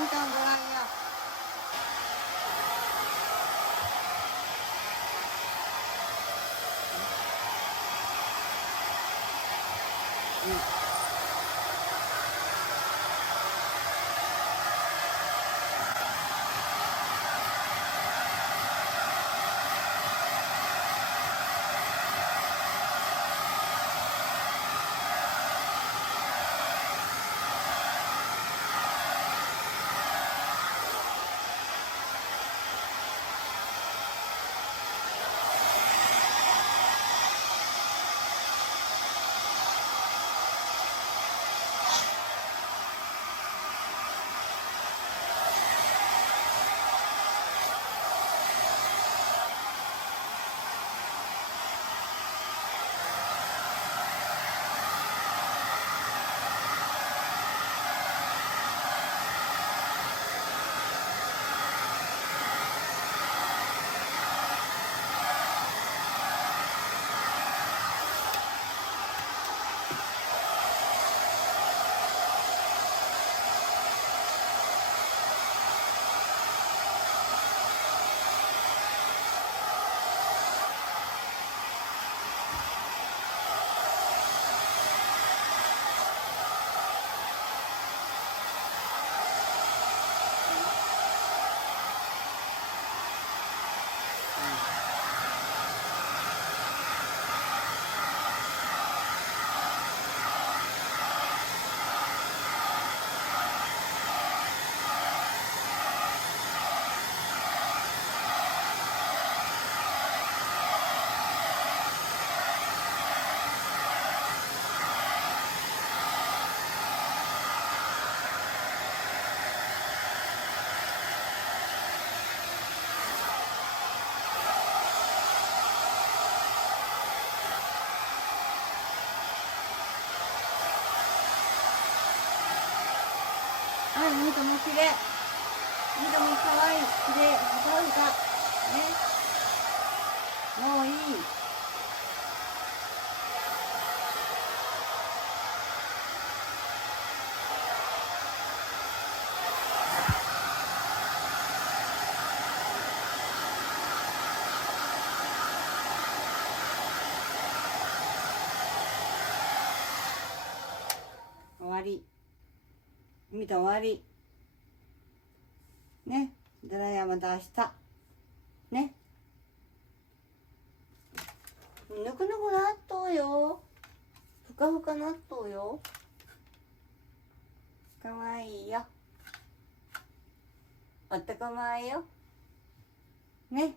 みかんドライヤー。はい、ミカもきれい。ミカもかわいい。きれい。ほかほか。ね。もういい。終わり。ミカ終わり。ね。ドライヤーまた明日。ね。ぬくぬくなっとうよ。ふかふかなっとうよ。かわいいよ。あったかまいよ。ね。